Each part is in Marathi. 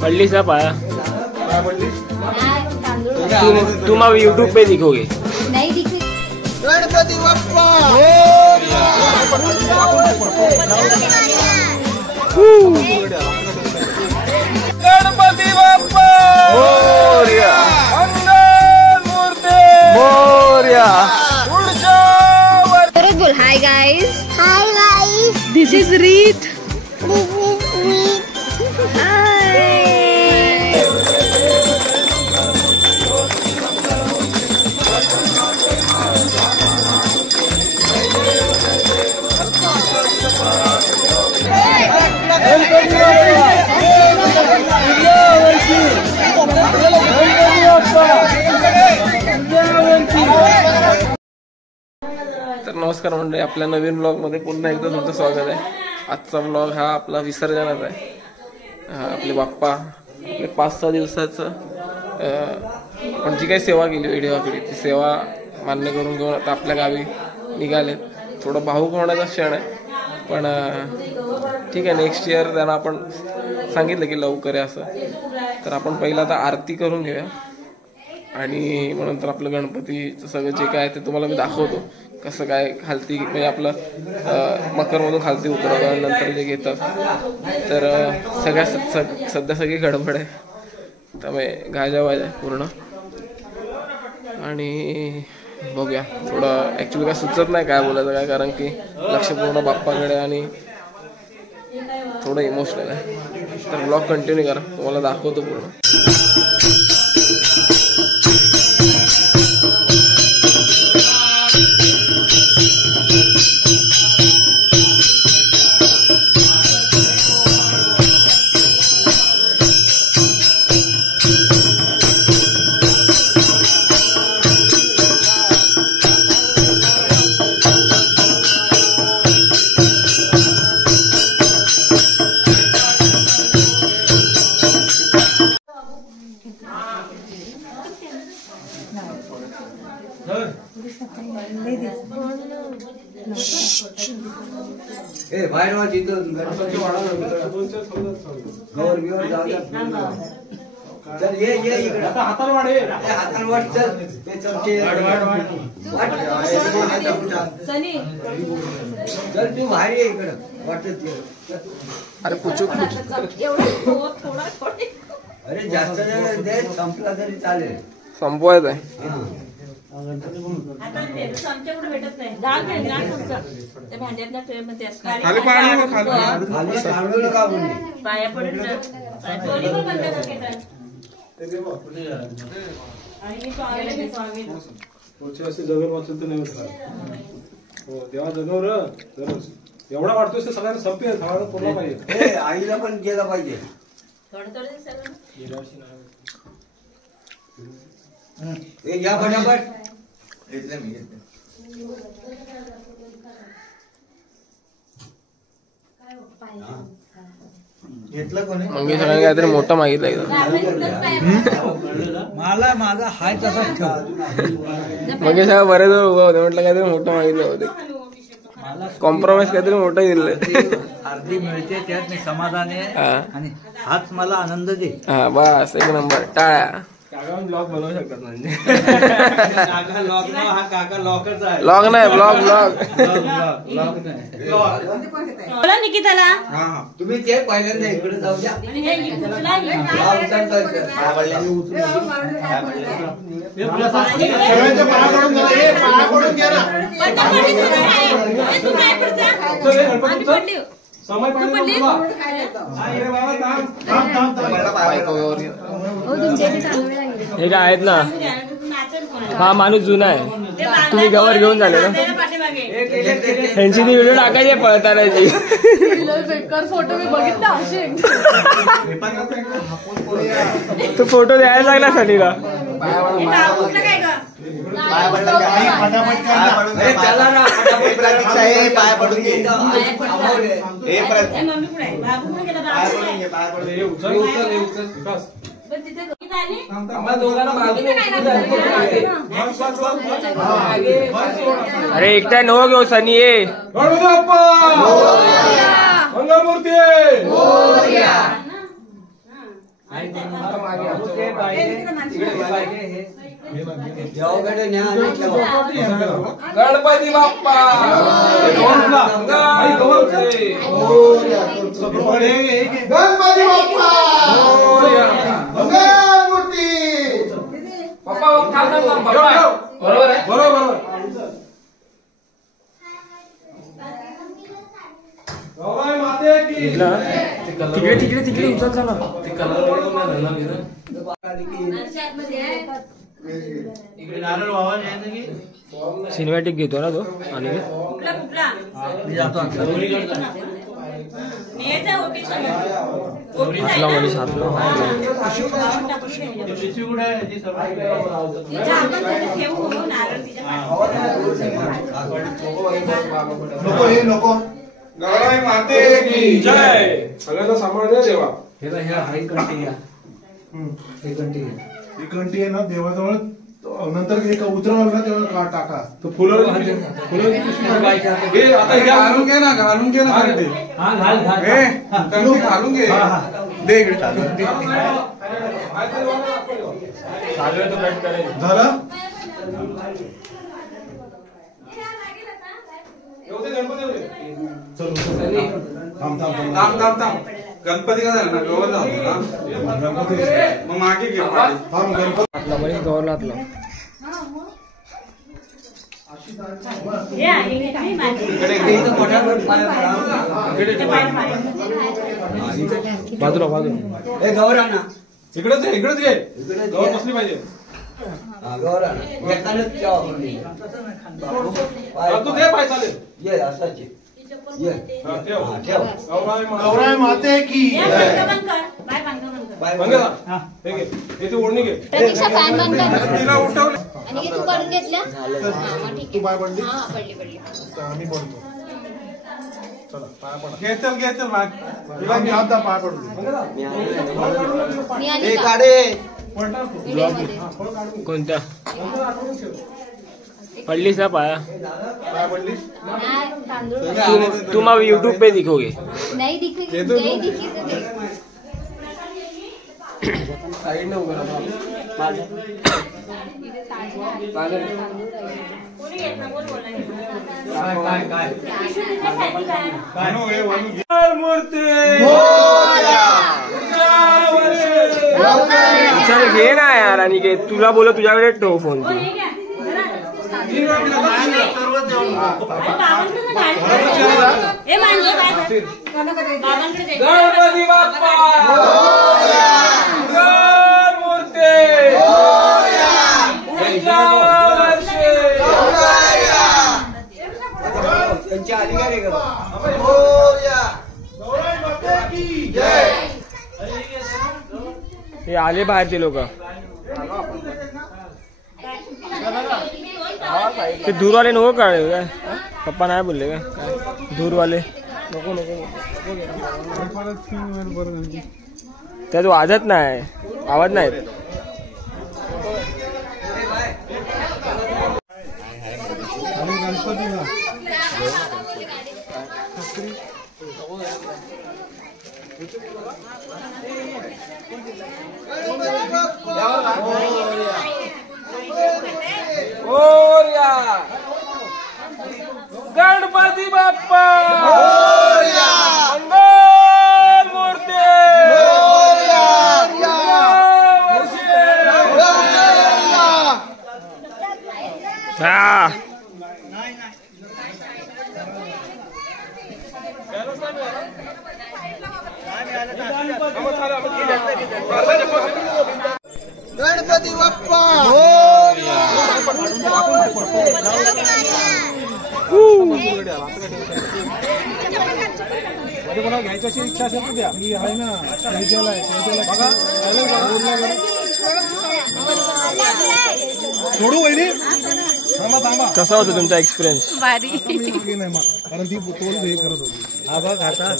पल्ली सा पाया तुम अब यूट्यूब पे दिखोगे। नहीं दिखे। गणपति बप्पा गणपति बप्पा मोरया मंगल मूर्ति मोरया। बोल hi guys. Hi guys, this is रीत। तर नमस्कार मंडळी, आपल्या नवीन ब्लॉग मध्ये पुन्हा एकदा तुमचं स्वागत आहे। आजचा ब्लॉग हा आपला विसर्जनाचा आहे। आपले बाप्पा आपले 5-6 दिवसाचं आपण जी काही सेवा केली वेडीवाकडी ती सेवा मान्य करून घेऊन आता आपल्या गावी निघालेत। थोडं भावुक होण्याचा क्षण आहे, पण ठीक आहे, नेक्स्ट इयर त्यांना आपण सांगितलं की लवकर आहे असं। तर आपण पहिला आता आरती करून घेऊया आणि मग नंतर आपलं गणपतीचं सगळं जे काय ते तुम्हाला मी दाखवतो, कसं काय खालती म्हणजे आपलं मकरमधून खालती उतरवलं नंतर जे घेतात। तर सध्या सगळी गडबड आहे, त्यामुळे गाजावाज आहे पूर्ण। आणि बघूया, थोडं ॲक्च्युली काय सुचत नाही काय बोलायचं काय, कारण की लक्ष पूर्ण बाप्पाकडे आणि थोडं इमोशनल आहे। तर ब्लॉग कंटिन्यू करा, तुम्हाला दाखवतो पूर्ण। बाहेर चल ये इकडे हाताला वाढ चल ते चमचे चल तू बाहेर ये इकडे वाटत। अरे पुचूक अरे जास्त दे, संपला तरी चालेल, संपवायचं आहे। जगन वाचल तर नाही तेव्हा जगव एवढा वाटतोय सगळ्यांना संपेल, पूर्ण पाहिजे। आईला पण गेला पाहिजे। या फटाफट घेतलं मी घेतलं कोणी मग सगळ्यांनी काहीतरी मोठं मागितलं मला माझा हाय तसाच ठेव। मग सगळं बरेच वेळ उभं होते, म्हटलं काहीतरी मोठं मागितलं होते, कॉम्प्रोमाइज काहीतरी मोठं दिलं। अर्धी मिळते त्यात मी समाधान आहे आणि हाच मला आनंद दे। हा बस, एक नंबर, टाळ्या। ब्लॉग बनवू शकतात म्हणजे ब्लॉग नाही, ब्लॉग बोला निकिताला। तुम्ही ते पहिल्यांदा इकडे जाऊ द्या। हे काय आहेत ना, हा माणूस जुना आहे, तुम्ही गवर घेऊन झाले ना, त्यांची ती व्हिडिओ टाकायची पळतानाची। फोटो मी बघितला असे तू फोटो द्यायला लागला सनीला। आम्हाला दोघांना बाजूने अरे एकटा नो घेऊ सनी ये गणपती बाप्पा मंगलमूर्ती गणपती बाप्पा बरोबर आहे बरोबर माते की तिकडे तिकडे तिकडे उचल झाला सिनेमॅटिक घेतो ना तो आणि हातला मनीष हातला नको गौराई माते की जय सगळ्यांना सांभाळ द्या देवा ही घंटी आहे ना देवाजवळ नंतर एक उतरवलं ना तेव्हा टाका तो फुलं हे आता हे घालून घे ना घालून घे ना घंटी घालून घे दे इकडे झालं गणपती का झाला ना गवर झाला गणपती मग मागे घे हातला मनीष गौरला हातला बाजूला बाजूला इकडेच ये इकडेच ये गवर बसली पाहिजे तू दे पाय चालेल गौराई माते की इथे ओढणी घे प्रतीक्षा फॅन बंद कर तिला उठवलं आणि तू करून घेतलं तू पाय पडली पडली आम्ही पडतो चला पाय पडा घे चल तुला मी आता पाय पडतो मी आली का? व्हिडिओमध्ये. कोणत्या पडलीस ना पाया पाय पडलीस नाही, तांदूळ तुम अब यूट्यूब पे दिखोगे नाही दिखेगी नहीं दिखी तो देख साईडने उभं राहा चल घे ना यार आणि घे तुला बोल तुझ्याकडे ठेव फोन तू गणपती बाप्पा मूर्ती हे आले बाहेरचे लोक ते दूरवाले नको काढले काय पप्पा नाही बोलले काय दूरवाले नको नको त्यात वाजत नाही आवाज नाही गणपती बाप्पा मंगल मूर्ती हा गणपती बाप्पा कोणाला घ्यायची अशी इच्छा असेल तर द्या मी आहे ना सोडू वहिनी थांबा थांबा कसा होता तुमचा एक्सपिरियन्स भारी नाही मग कारण ती तोल हे करत होती हा बघ आता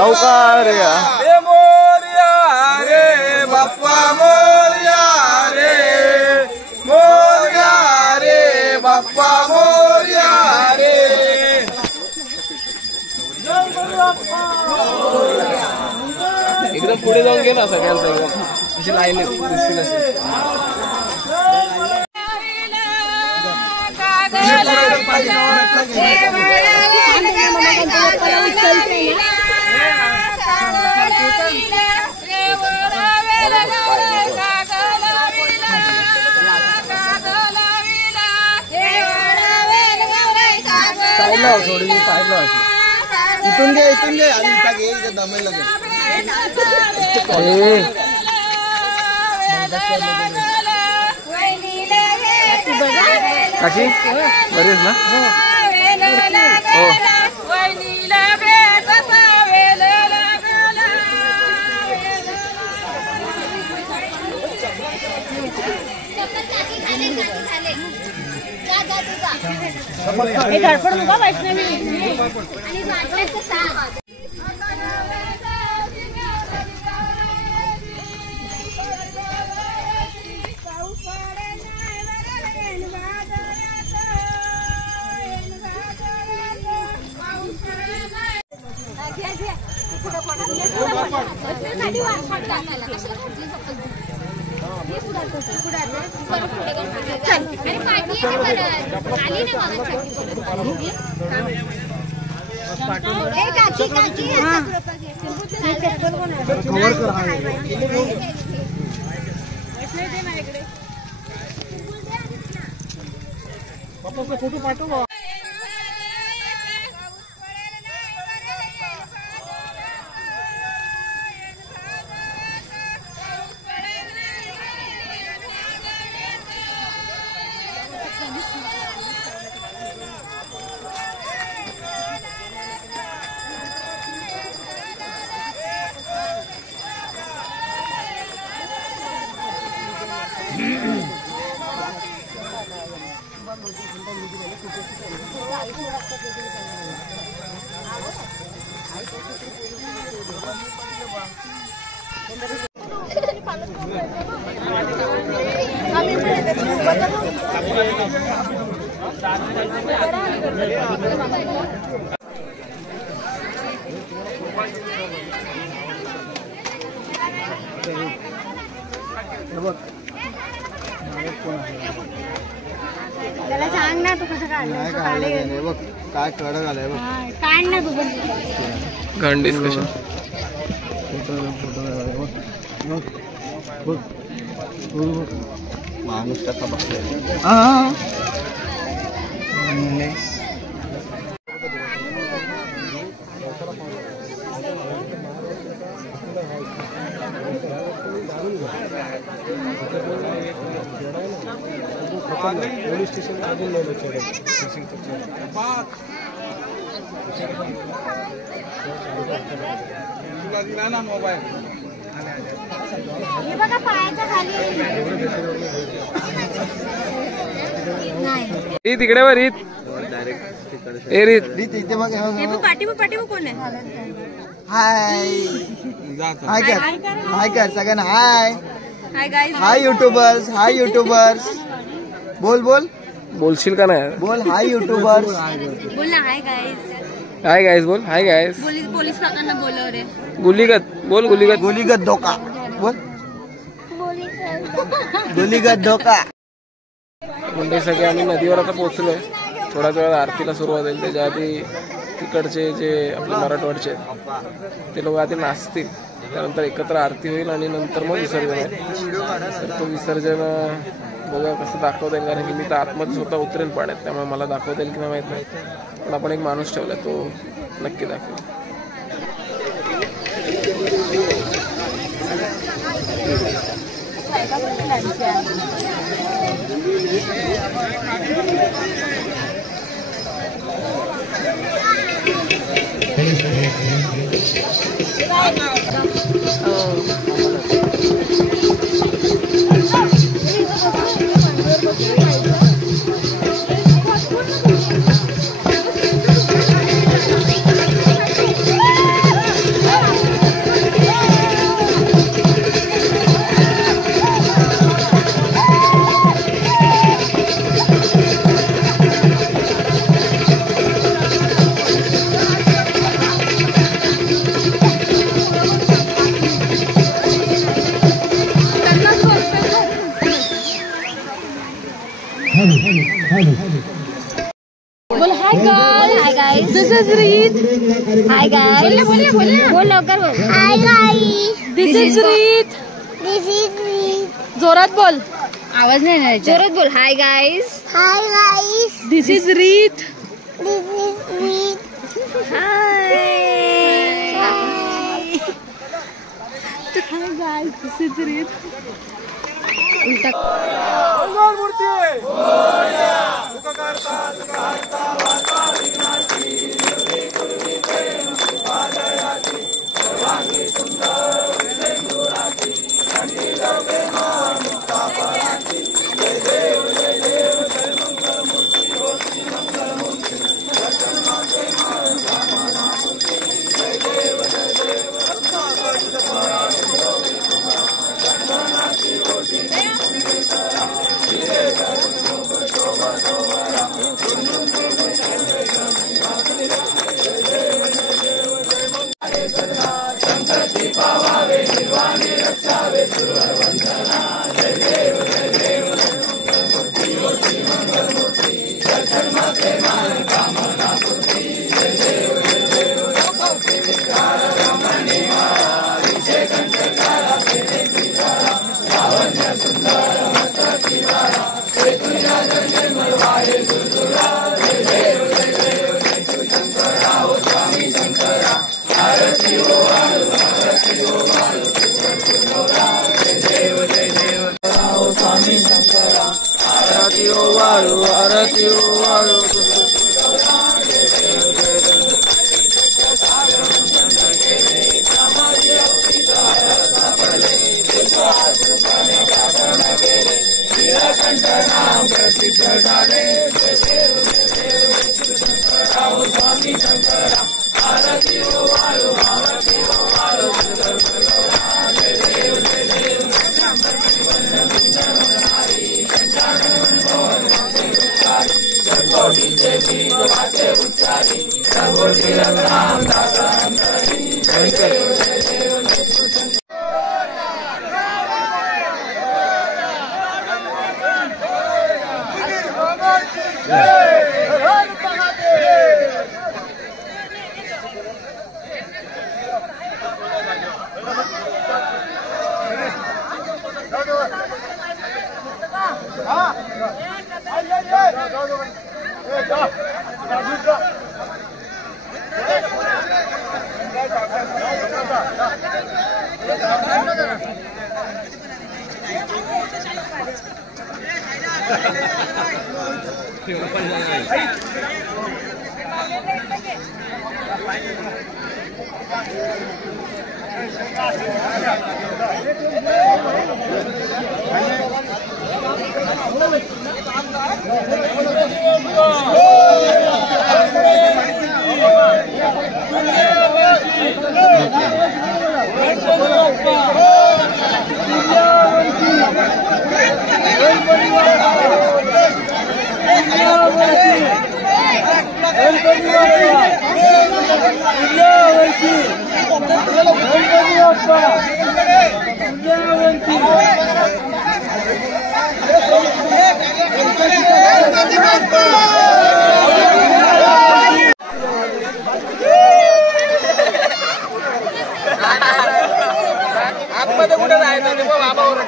सावकार्या रे मोरया रे बाप्पा मोरया रे बाप्पा मोरया रे. एकदम पुढे जाऊन गेला सगळ्यांचा एकदम अशी लाईन दिसतील अशी. इथून घे आणि इथं घे इथे दमेल लगे. काकी बरेच ना. हो फोटो पाठव. त्याला सांग ना तू कसं काढलं. बघ काय कडक आलाय बघ. काढ ना तू पण. घाण डिस्कशन. माणूस कसा बसलाय. पोलीस स्टेशन अजून नाही मोबाईल. हे बघा पायाच्या खाली. रीत इकडे वर रीत. ए रीत इथे बघ. पाठीमा कोण आहे. हाय कर सगळ्यांना. Hi guys. Hi YouTubers. बोल बोलशील का नाही. बोल हाय युट्यूबर्स. बोल ना हाय गाईज. हाय गायस बोल. हाय गायस. पोलीस काकांना बोलव रे. गुलीगत बोल. गोलीगत धोका बोल. गोलीगत धोका. म्हणजे सगळे आम्ही नदीवर आता पोहोचलोय. थोड्याच वेळात आरतीला सुरुवात होईल. त्याच्या आधी तिकडचे जे आपले मराठवाडचे आहेत ते लोक आधी नाचतील. त्यानंतर एकत्र आरती होईल आणि नंतर मग विसर्जन आहे. तर तो विसर्जन बघा कसं दाखवता येईल. कारण की मी तर आतमध्ये स्वतः उतरेल पाण्यात. त्यामुळे मला दाखवता येईल की नाही माहीत नाही. पण आपण एक माणूस ठेवला तो नक्की दाखवेल. guys. This is Reed. Hi guys. बोल लवकर बोल. Hi guys. This is Reed. This is Reed. जोरात बोल. आवाज नाही येणार. जोरात बोल. Hi guys. Hi guys. This is Reed. This is Reed. Hi. Hi guys. This is Reed. उल्टा आतमध्ये कुठे जायचं बाबावर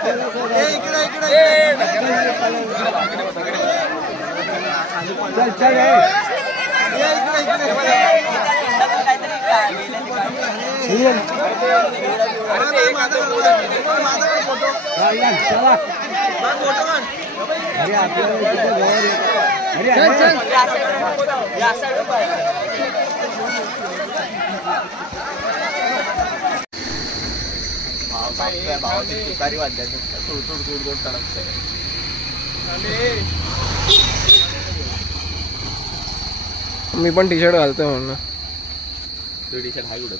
तुकारी वाद्याचं मी पण टी शर्ट घालतोय म्हणून टी शर्ट हाय उडत.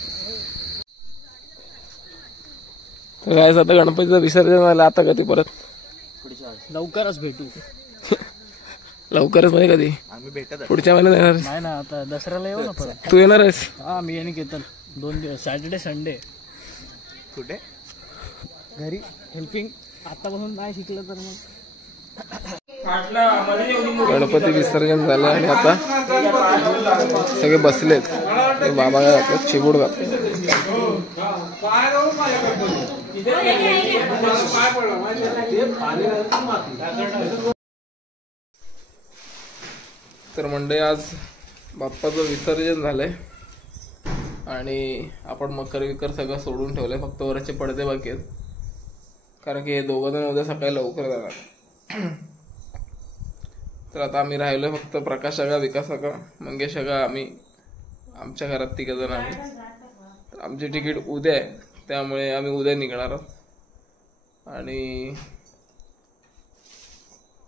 तर काय आता गणपतीचं विसर्जन झालं, आता कधी परत लवकरच भेटू. लवकरच म्हणजे कधी आम्ही भेटत पुढच्या महिन्यात येणार नाही ना, आता दसऱ्याला येऊ ना परत. तू येणार आहेस? हा मी आणि केतन 2 दिवस, सॅटर्डे संडे. कुठे? घरी हेल्पिंग. आतापासून नाही शिकलं तर मग गणपती विसर्जन झालं आणि आता सगळे बसलेत. बाबा काय घातलं, चिबूड घातलं. तर मंडळी आज बाप्पाचं विसर्जन झालंय आणि आपण मकर विकर सगळं सोडून ठेवलंय. फक्त वरचे पडदे बाकी आहेत, कारण की हे दोघं जण उद्या सकाळी लवकर जाणार. तर आता आम्ही राहिलोय फक्त प्रकाश आगा, विकास आगा, मंगेश आगा, आम्ही आमच्या घरात 3 जण आम्ही. तर आमची तिकीट उद्या आहे, त्यामुळे आम्ही उद्या निघणार आहोत. आणि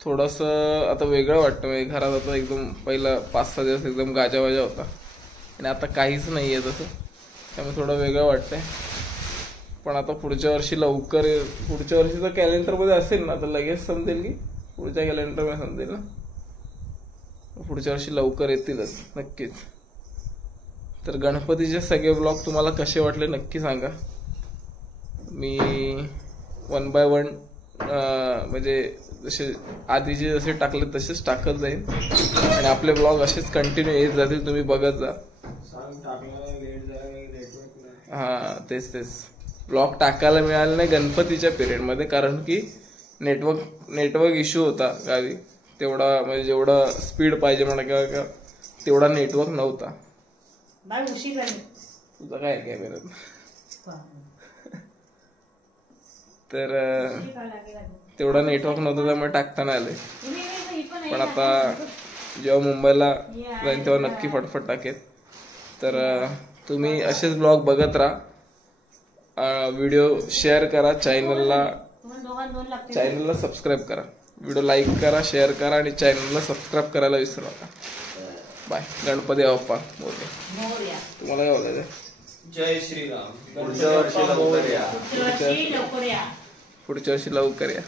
थोडंसं आता वेगळं वाटतं. म्हणजे घरात आता एकदम पहिला 5-6 दिवस एकदम गाजावाजा होता आणि आता काहीच नाही आहे तसं, त्यामुळे थोडं वेगळं वाटतंय. पण आता पुढच्या वर्षी लवकर, पुढच्या वर्षीचं कॅलेंडरमध्ये असेल ना, तर लगेच समजेल की पुढच्या कॅलेंडरमध्ये समजेल ना. पुढच्या वर्षी लवकर येतीलच नक्कीच. तर गणपतीचे सगळे ब्लॉग तुम्हाला कसे वाटले नक्की सांगा. मी 1 by 1 म्हणजे जसे आधीचे जसे टाकले तसेच टाकत जाईल आणि आपले ब्लॉग असेच कंटिन्यू येत जातील, तुम्ही बघत जा. हा तेच ब्लॉग टाकायला मिळाले नाही गणपतीच्या पिरियडमध्ये, कारण की नेटवर्क इश्यू होता गावी. तेवढा म्हणजे जेवढा स्पीड पाहिजे म्हणा किंवा तेवढा नेटवर्क नव्हता. तुझा काय कॅमेरा तर तेवढा नेटवर्क नव्हतं, त्यामुळे टाकता नाही आले. पण आता जेव्हा मुंबईला जाईन तेव्हा नक्की फटफट टाकेल. तर तुम्ही असेच ब्लॉग बघत राहा, व्हिडिओ शेअर करा, चॅनलला सबस्क्राईब करा, व्हिडिओ लाईक करा, शेअर करा आणि चॅनलला सबस्क्राईब करायला विसरू नका. बाय. गणपती बाप्पा मोरया. तुम्हाला काय बोलायचं? जय श्रीराम. पुढच्या वर्षी लवकर या.